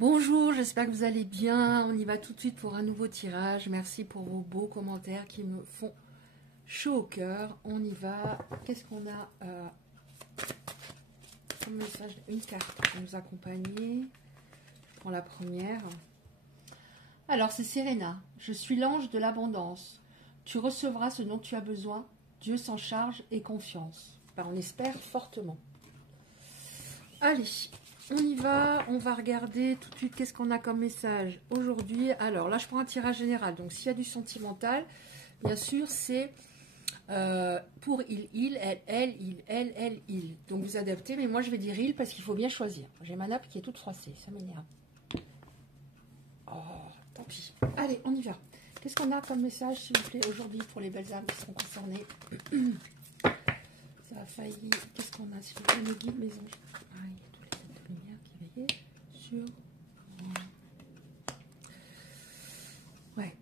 Bonjour, j'espère que vous allez bien. On y va tout de suite pour un nouveau tirage. Merci pour vos beaux commentaires qui me font chaud au cœur. On y va. Qu'est-ce qu'on a comme message? Une carte pour nous accompagner pour la première. Alors, c'est Serena. Je suis l'ange de l'abondance. Tu recevras ce dont tu as besoin. Dieu s'en charge et confiance. Ben, on espère fortement. Allez. On y va, on va regarder tout de suite qu'est-ce qu'on a comme message aujourd'hui. Alors là, je prends un tirage général. Donc s'il y a du sentimental, bien sûr, c'est pour il, elle, il. Donc vous adaptez, mais moi je vais dire il parce qu'il faut bien choisir. J'ai ma nappe qui est toute froissée, ça m'énerve. Oh, tant pis. Allez, on y va. Qu'est-ce qu'on a comme message, s'il vous plaît, aujourd'hui pour les belles âmes qui seront concernées? Ça a failli. Qu'est-ce qu'on a, s'il vous plaît, mes guides, mes anges? Ah, il y a tous les êtres de lumière qui veillaient sur... Ouais.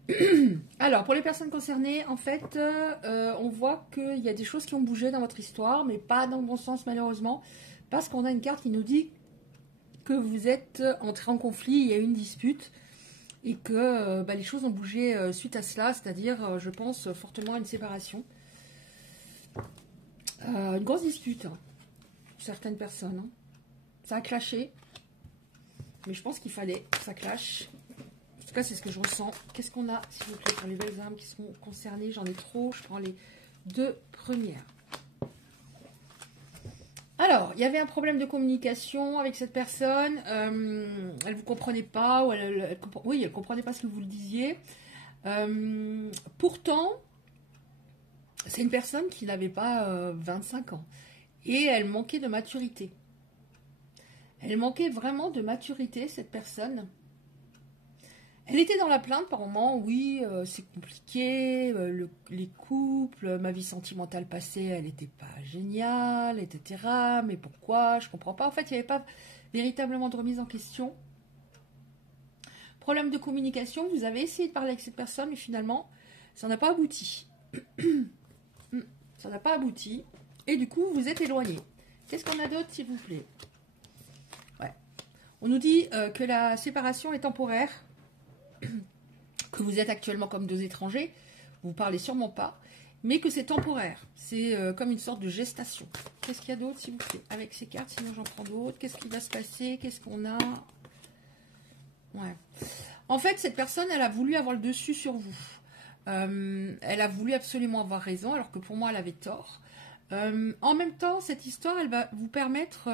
Alors, pour les personnes concernées, en fait, on voit qu'il y a des choses qui ont bougé dans votre histoire, mais pas dans le bon sens, malheureusement, parce qu'on a une carte qui nous dit que vous êtes entré en conflit, il y a eu une dispute, et que les choses ont bougé suite à cela, c'est-à-dire, je pense fortement à une séparation. Une grosse dispute, hein, pour certaines personnes. Hein. Ça a clashé, mais je pense qu'il fallait que ça clash. En tout cas, c'est ce que je ressens. Qu'est-ce qu'on a, s'il vous plaît, pour les belles âmes qui seront concernées? J'en ai trop, je prends les deux premières. Alors, il y avait un problème de communication avec cette personne. Elle ne vous comprenait pas, ou elle comprenait pas ce que vous le disiez. Pourtant, c'est une personne qui n'avait pas 25 ans. Et elle manquait de maturité. Elle manquait vraiment de maturité, cette personne. Elle était dans la plainte par moment, oui, c'est compliqué, les couples, ma vie sentimentale passée, elle n'était pas géniale, etc. Mais pourquoi? Je comprends pas. En fait, il n'y avait pas véritablement de remise en question. Problème de communication, vous avez essayé de parler avec cette personne, mais finalement, ça n'a pas abouti. Ça n'a pas abouti. Et du coup, vous êtes éloigné. Qu'est-ce qu'on a d'autre, s'il vous plaît? Ouais. On nous dit que la séparation est temporaire. Que vous êtes actuellement comme deux étrangers, vous parlez sûrement pas, mais que c'est temporaire. C'est comme une sorte de gestation. Qu'est-ce qu'il y a d'autre, s'il vous plaît, avec ces cartes? Sinon, j'en prends d'autres. Qu'est-ce qui va se passer? Qu'est-ce qu'on a? Ouais. En fait, cette personne, elle a voulu avoir le dessus sur vous. Elle a voulu absolument avoir raison, alors que pour moi, elle avait tort. En même temps, cette histoire, elle va vous permettre,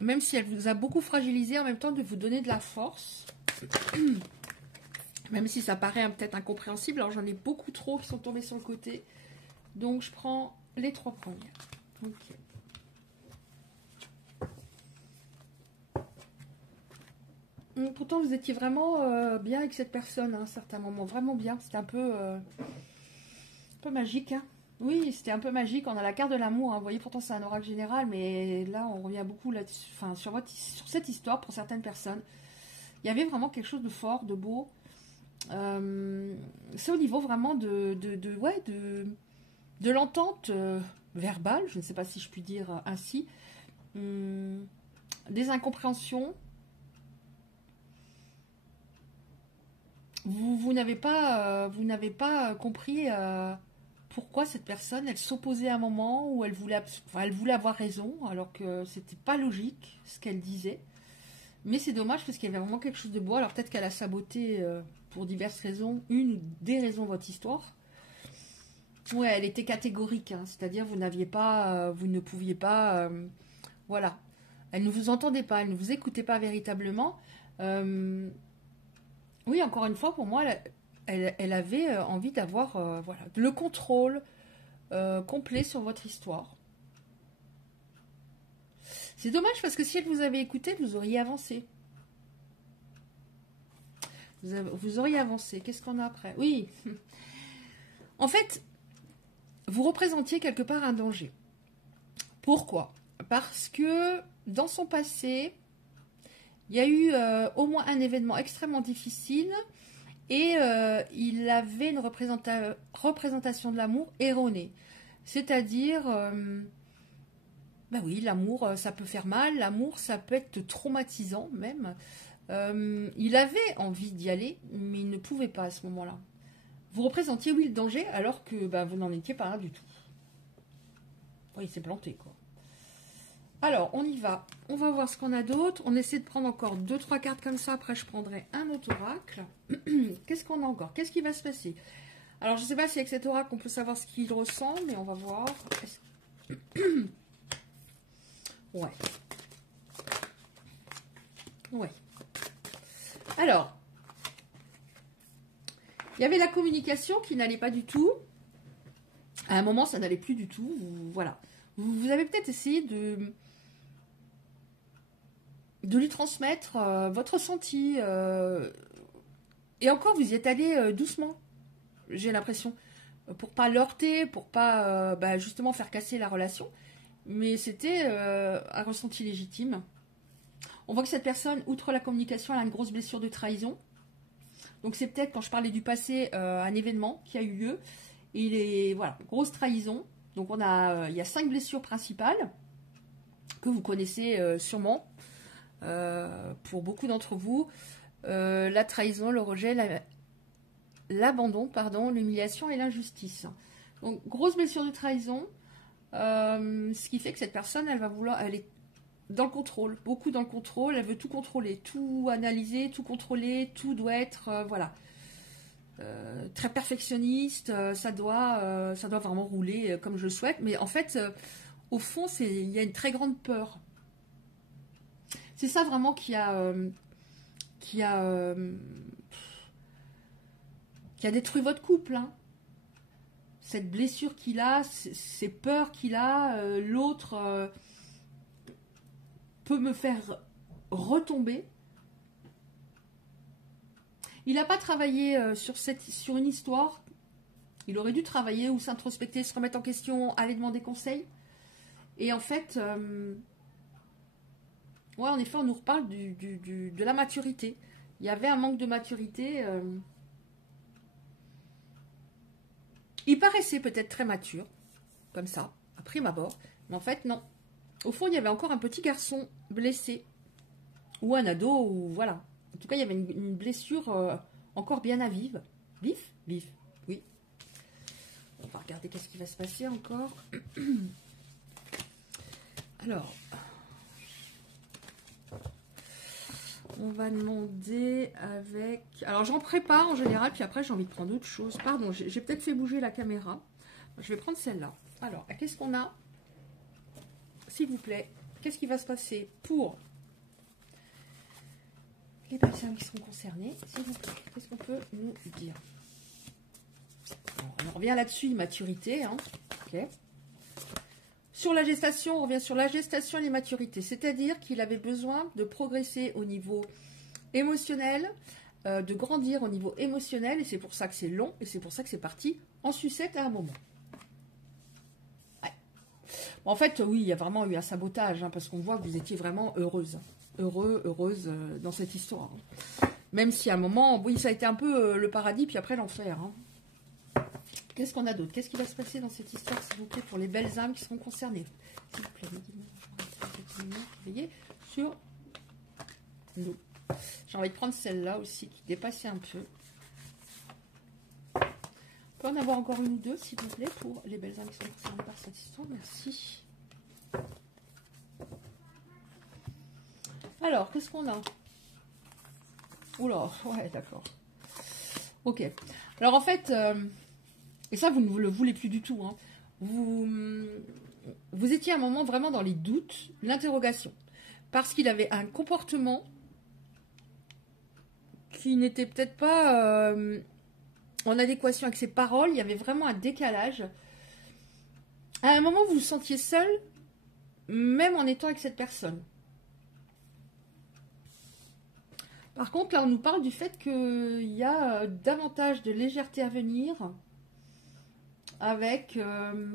même si elle vous a beaucoup fragilisé, en même temps, de vous donner de la force. Même si ça paraît peut-être incompréhensible, alors j'en ai beaucoup trop qui sont tombés sur le côté. Donc je prends les trois premières. Ok. Pourtant vous étiez vraiment bien avec cette personne à un certain moment, vraiment bien. C'était un peu magique. Hein. Oui, c'était un peu magique. On a la carte de l'amour. Hein. Vous voyez, pourtant c'est un oracle général, mais là on revient beaucoup là, enfin, sur cette histoire pour certaines personnes. Il y avait vraiment quelque chose de fort, de beau. C'est au niveau vraiment de l'entente verbale, je ne sais pas si je puis dire ainsi, des incompréhensions. Vous n'avez pas compris pourquoi cette personne, elle s'opposait à un moment où elle voulait avoir raison, alors que c'était pas logique ce qu'elle disait. Mais c'est dommage parce qu'il y avait vraiment quelque chose de beau. Alors peut-être qu'elle a saboté pour diverses raisons, une ou des raisons, votre histoire. Ouais, elle était catégorique, hein, c'est-à-dire vous n'aviez pas, vous ne pouviez pas, voilà. Elle ne vous entendait pas, elle ne vous écoutait pas véritablement. Oui, encore une fois, pour moi, elle avait envie d'avoir, voilà, le contrôle complet sur votre histoire. C'est dommage parce que si elle vous avait écouté, vous auriez avancé. Vous auriez avancé. Qu'est-ce qu'on a après? Oui. En fait, vous représentiez quelque part un danger. Pourquoi? Parce que dans son passé, il y a eu au moins un événement extrêmement difficile et il avait une représentation de l'amour erronée. C'est-à-dire, Ben oui, l'amour, ça peut faire mal. L'amour, ça peut être traumatisant même. Il avait envie d'y aller, mais il ne pouvait pas à ce moment-là. Vous représentiez, oui, le danger, alors que ben, vous n'en étiez pas un du tout. Oui, il s'est planté, quoi. Alors, on y va. On va voir ce qu'on a d'autre. On essaie de prendre encore 2-3 cartes comme ça. Après, je prendrai un autre oracle. Qu'est-ce qu'on a encore? Qu'est-ce qui va se passer? Alors, je ne sais pas si avec cet oracle, on peut savoir ce qu'il ressent, mais on va voir. Ouais. Ouais. Alors, il y avait la communication qui n'allait pas du tout. À un moment, ça n'allait plus du tout. Voilà. Vous avez peut-être essayé de lui transmettre votre ressenti. Et encore, vous y êtes allé doucement, j'ai l'impression. Pour pas l'heurter, pour pas justement faire casser la relation. Mais c'était un ressenti légitime. On voit que cette personne, outre la communication, elle a une grosse blessure de trahison. Donc c'est peut-être, quand je parlais du passé, un événement qui a eu lieu. Et il est, voilà, grosse trahison. Donc il y a 5 blessures principales que vous connaissez sûrement pour beaucoup d'entre vous. La trahison, le rejet, l'abandon, pardon, l'humiliation et l'injustice. Donc grosse blessure de trahison, ce qui fait que cette personne, elle va vouloir, elle est dans le contrôle, beaucoup dans le contrôle, elle veut tout contrôler, tout analyser, tout contrôler, tout doit être, voilà. Très perfectionniste, ça doit vraiment rouler comme je le souhaite, mais en fait, au fond, il y a une très grande peur. C'est ça vraiment qui a détruit votre couple. Hein. Cette blessure qu'il a, ces peurs qu'il a, l'autre peut me faire retomber. Il n'a pas travaillé sur une histoire. Il aurait dû travailler ou s'introspecter, se remettre en question, aller demander conseil. Et en fait, ouais, en effet, on nous reparle de la maturité. Il y avait un manque de maturité. Il paraissait peut-être très mature, comme ça, à prime abord. Mais en fait, non. Au fond, il y avait encore un petit garçon blessé. Ou un ado, ou voilà. En tout cas, il y avait une blessure encore bien à vivre. Vif, oui. On va regarder qu'est-ce qui va se passer encore. Alors, on va demander avec... Alors, j'en prépare en général, puis après, j'ai envie de prendre autre chose. Pardon, j'ai peut-être fait bouger la caméra. Je vais prendre celle-là. Alors, qu'est-ce qu'on a? S'il vous plaît, qu'est-ce qui va se passer pour les personnes qui seront concernées, s'il vous plaît? Qu'est-ce qu'on peut nous dire? Alors, on revient là-dessus, immaturité. Hein. Okay. Sur la gestation, on revient sur la gestation et l'immaturité. C'est-à-dire qu'il avait besoin de progresser au niveau émotionnel, de grandir au niveau émotionnel. Et c'est pour ça que c'est long. Et c'est pour ça que c'est parti en sucette à un moment. Ouais. Bon, en fait, oui, il y a vraiment eu un sabotage. Hein, parce qu'on voit que vous étiez vraiment heureuse. Heureuse dans cette histoire. Même si à un moment, oui, ça a été un peu le paradis, puis après l'enfer. Hein. Qu'est-ce qu'on a d'autre? Qu'est-ce qui va se passer dans cette histoire, s'il vous plaît, pour les belles âmes qui seront concernées? S'il vous plaît, veillez sur nous. J'ai envie de prendre celle-là aussi, qui dépassait un peu. On peut en avoir encore une ou deux, s'il vous plaît, pour les belles âmes qui sont concernées par cette histoire. Merci. Alors, qu'est-ce qu'on a? Oula, ouais, d'accord. Ok. Alors, en fait, et ça, vous ne le voulez plus du tout. Hein, vous étiez à un moment vraiment dans les doutes, l'interrogation. Parce qu'il avait un comportement qui n'était peut-être pas en adéquation avec ses paroles. Il y avait vraiment un décalage. À un moment, vous vous sentiez seul, même en étant avec cette personne. Par contre, là, on nous parle du fait qu'il y a davantage de légèreté à venir avec,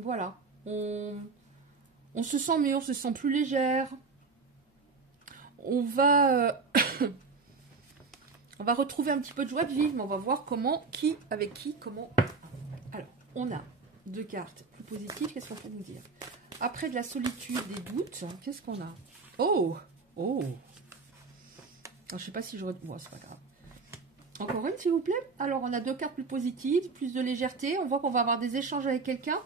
voilà, on se sent mieux, on se sent plus légère. On va retrouver un petit peu de joie de vivre, mais on va voir comment, qui, avec qui, comment. Alors, on a deux cartes plus positives, qu'est-ce qu'on peut nous dire? après de la solitude, des doutes, qu'est-ce qu'on a? Oh! Oh! Alors, je sais pas si j'aurais... Bon, c'est pas grave. Encore une, s'il vous plaît. Alors, on a 2 cartes plus positives, plus de légèreté. On voit qu'on va avoir des échanges avec quelqu'un.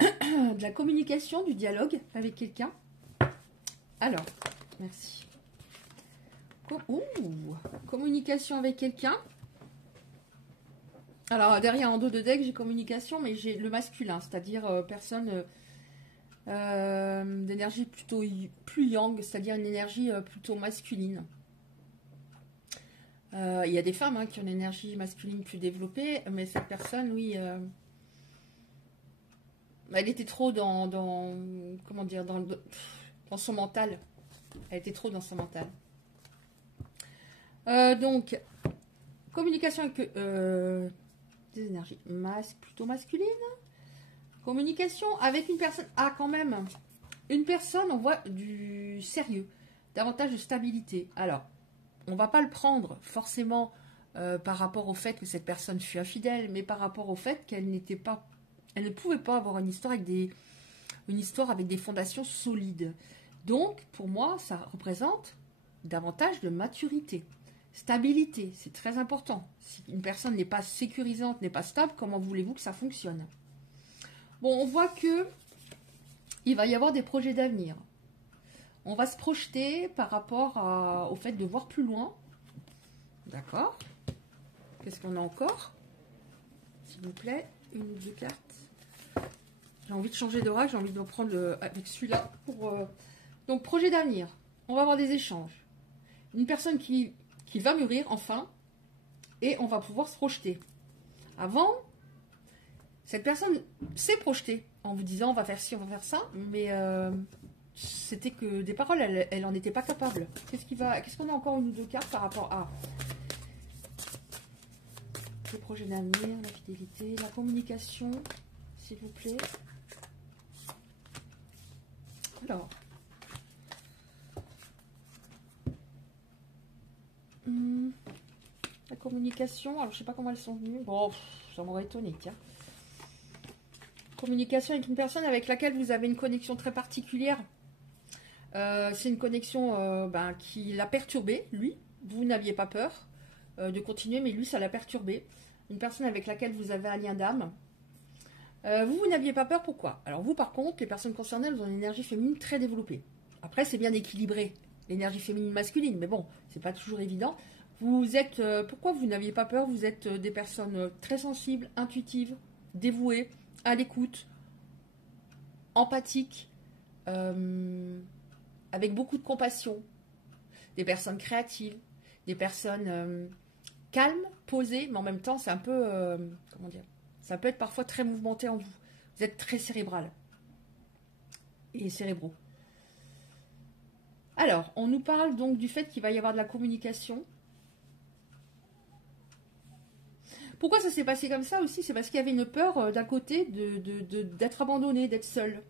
De la communication, du dialogue avec quelqu'un. Alors, merci. Communication avec quelqu'un. Alors, derrière, en dos de deck, j'ai communication, mais j'ai le masculin, c'est-à-dire personne d'énergie plutôt plus yang, c'est-à-dire une énergie plutôt masculine. Il y a des femmes qui ont une énergie masculine plus développée, mais cette personne, oui, elle était trop dans comment dire, dans son mental. Elle était trop dans son mental. Donc, communication avec des énergies plutôt masculines. Communication avec une personne. Ah, quand même. Une personne, on voit du sérieux, davantage de stabilité. Alors, on va pas le prendre forcément par rapport au fait que cette personne fut infidèle, mais par rapport au fait qu'elle n'était pas, elle ne pouvait pas avoir une histoire avec des fondations solides. Donc, pour moi, ça représente davantage de maturité, stabilité. C'est très important. Si une personne n'est pas sécurisante, n'est pas stable, comment voulez-vous que ça fonctionne? Bon, on voit que il va y avoir des projets d'avenir. On va se projeter par rapport au fait de voir plus loin. D'accord. Qu'est-ce qu'on a encore? S'il vous plaît, une ou 2 cartes. J'ai envie de changer d'oracle, j'ai envie de me prendre avec celui-là. Donc, projet d'avenir. On va avoir des échanges. Une personne qui va mûrir, enfin, et on va pouvoir se projeter. Avant, cette personne s'est projetée en vous disant on va faire ci, on va faire ça, mais c'était que des paroles, elle n'en était pas capable. Qu'est-ce qu'on a encore une ou 2 cartes par rapport à les projets d'avenir, la fidélité, la communication, s'il vous plaît. Alors, la communication, alors je sais pas comment elles sont venues. Bon, ça m'aurait étonné, tiens. Communication avec une personne avec laquelle vous avez une connexion très particulière. C'est une connexion qui l'a perturbé, lui. Vous n'aviez pas peur de continuer, mais lui, ça l'a perturbé. Une personne avec laquelle vous avez un lien d'âme. Vous n'aviez pas peur, pourquoi? Alors vous, par contre, les personnes concernées, elles ont une énergie féminine très développée. Après, c'est bien équilibré, l'énergie féminine masculine, mais bon, c'est pas toujours évident. Vous êtes, pourquoi vous n'aviez pas peur? Vous êtes des personnes très sensibles, intuitives, dévouées, à l'écoute, empathiques, avec beaucoup de compassion, des personnes créatives, des personnes calmes, posées, mais en même temps, c'est un peu, comment dire, ça peut être parfois très mouvementé en vous. Vous êtes très cérébral et cérébraux. Alors, on nous parle donc du fait qu'il va y avoir de la communication. Pourquoi ça s'est passé comme ça aussi? C'est parce qu'il y avait une peur d'un côté d'être abandonné, d'être seul.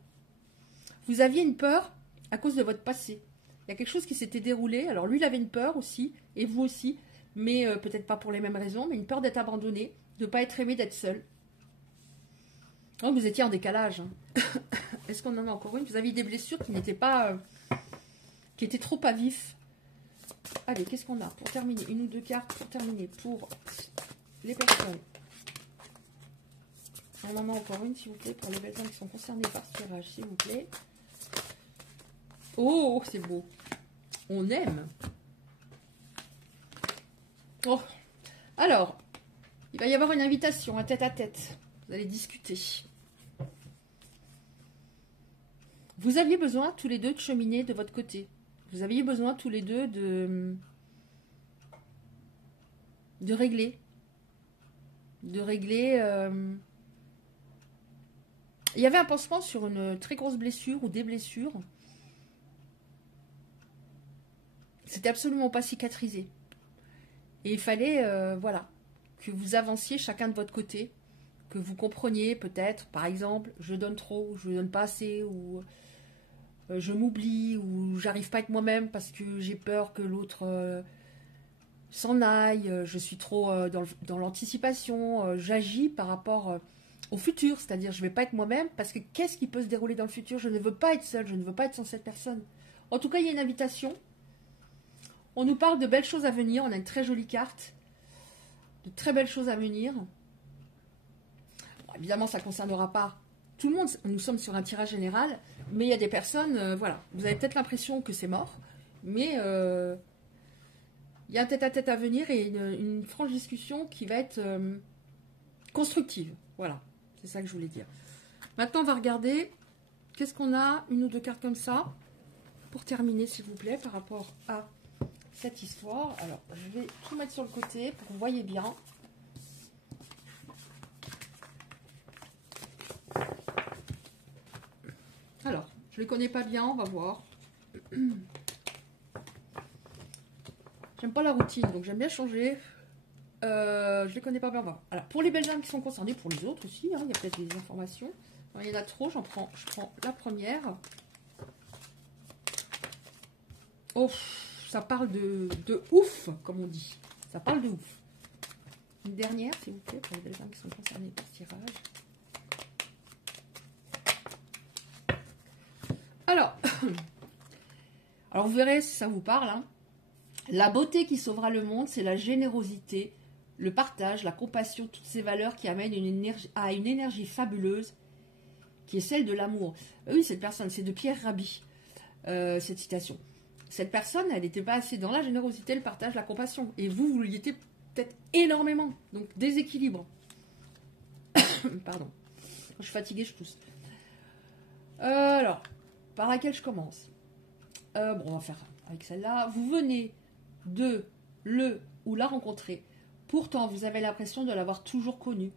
Vous aviez une peur à cause de votre passé. Il y a quelque chose qui s'était déroulé. Alors lui, il avait une peur aussi, et vous aussi, mais peut-être pas pour les mêmes raisons, mais une peur d'être abandonné, de ne pas être aimé, d'être seul. Oh, vous étiez en décalage. Est-ce qu'on en a encore une? Vous aviez des blessures qui n'étaient pas... qui étaient trop à vif. Allez, qu'est-ce qu'on a pour terminer? Une ou 2 cartes pour terminer pour les personnes. On en a encore une, s'il vous plaît, pour les personnes qui sont concernées par ce tirage, s'il vous plaît. Oh, c'est beau. On aime. Oh. Alors, il va y avoir une invitation, un tête-à-tête. Vous allez discuter. Vous aviez besoin tous les deux de cheminer de votre côté. Vous aviez besoin tous les deux de régler. De régler... Il y avait un pansement sur une très grosse blessure ou des blessures. C'était absolument pas cicatrisé. Et il fallait, voilà, que vous avanciez chacun de votre côté, que vous compreniez peut-être, par exemple, je donne trop, je donne pas assez, ou je m'oublie, ou j'arrive pas à être moi-même parce que j'ai peur que l'autre s'en aille, je suis trop dans l'anticipation, j'agis par rapport au futur, c'est-à-dire je ne vais pas être moi-même, parce que qu'est-ce qui peut se dérouler dans le futur? Je ne veux pas être seule, je ne veux pas être sans cette personne. En tout cas, il y a une invitation. On nous parle de belles choses à venir, on a une très jolie carte, de très belles choses à venir. Bon, évidemment, ça ne concernera pas tout le monde, nous sommes sur un tirage général, mais il y a des personnes, voilà, vous avez peut-être l'impression que c'est mort, mais il y a un tête-à-tête à venir et une franche discussion qui va être constructive. Voilà, c'est ça que je voulais dire. Maintenant, on va regarder, qu'est-ce qu'on a, une ou deux cartes comme ça, pour terminer, s'il vous plaît, par rapport à cette histoire. Alors, je vais tout mettre sur le côté pour que vous voyez bien. Alors, je ne les connais pas bien, on va voir. J'aime pas la routine, donc j'aime bien changer. Je les connais pas bien, on va voir. Alors, pour les belles âmes qui sont concernées, pour les autres aussi, hein, il y a peut-être des informations. Alors, il y en a trop, je prends la première. Oh, ça parle de ouf, comme on dit. Ça parle de ouf. Une dernière, s'il vous plaît, pour les belles âmes qui sont concernées par ce tirage. Alors vous verrez si ça vous parle. Hein. La beauté qui sauvera le monde, c'est la générosité, le partage, la compassion, toutes ces valeurs qui amènent une énergie fabuleuse, qui est celle de l'amour. Oui, cette personne, c'est de Pierre Rabhi, cette citation. Cette personne, elle n'était pas assez dans la générosité, le partage, la compassion. Et vous l'y étiez peut-être énormément. Donc déséquilibre. Pardon. Quand je suis fatiguée, je tousse. Alors, par laquelle je commence? Bon, on va faire avec celle-là. Vous venez de le ou la rencontrer. Pourtant, vous avez l'impression de l'avoir toujours connu,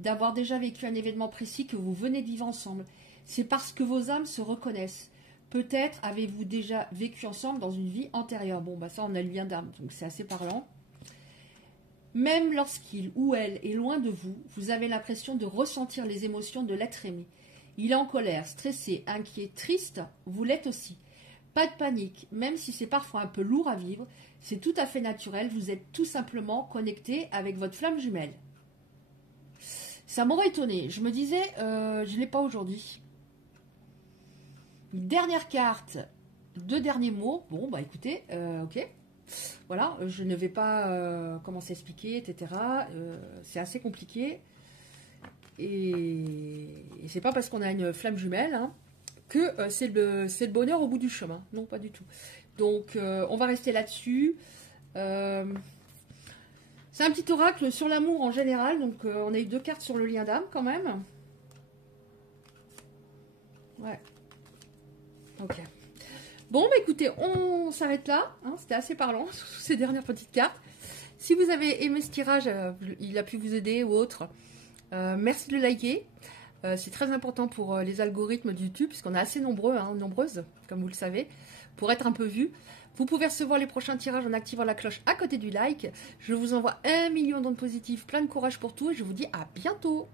d'avoir déjà vécu un événement précis que vous venez de vivre ensemble. C'est parce que vos âmes se reconnaissent. Peut-être avez-vous déjà vécu ensemble dans une vie antérieure. Bon, bah ça, on a le lien d'âme, donc c'est assez parlant. Même lorsqu'il ou elle est loin de vous, vous avez l'impression de ressentir les émotions de l'être aimé. Il est en colère, stressé, inquiet, triste, vous l'êtes aussi. Pas de panique, même si c'est parfois un peu lourd à vivre, c'est tout à fait naturel, vous êtes tout simplement connecté avec votre flamme jumelle. Ça m'aurait étonné, je me disais, je ne l'ai pas aujourd'hui. Une dernière carte, 2 derniers mots, bon bah écoutez, ok. Voilà, je ne vais pas commencer à expliquer, etc. C'est assez compliqué. Et c'est pas parce qu'on a une flamme jumelle hein, que c'est le bonheur au bout du chemin. Non, pas du tout. Donc, on va rester là-dessus. C'est un petit oracle sur l'amour en général. Donc, on a eu 2 cartes sur le lien d'âme quand même. Ouais. Ok. Bon, bah écoutez, on s'arrête là. Hein, c'était assez parlant, ces dernières petites cartes. Si vous avez aimé ce tirage, il a pu vous aider ou autre, merci de le liker. C'est très important pour les algorithmes de YouTube, puisqu'on est assez nombreux, hein, nombreuses, comme vous le savez, pour être un peu vus. Vous pouvez recevoir les prochains tirages en activant la cloche à côté du like. Je vous envoie 1 million d'ondes positives, plein de courage pour tout, et je vous dis à bientôt.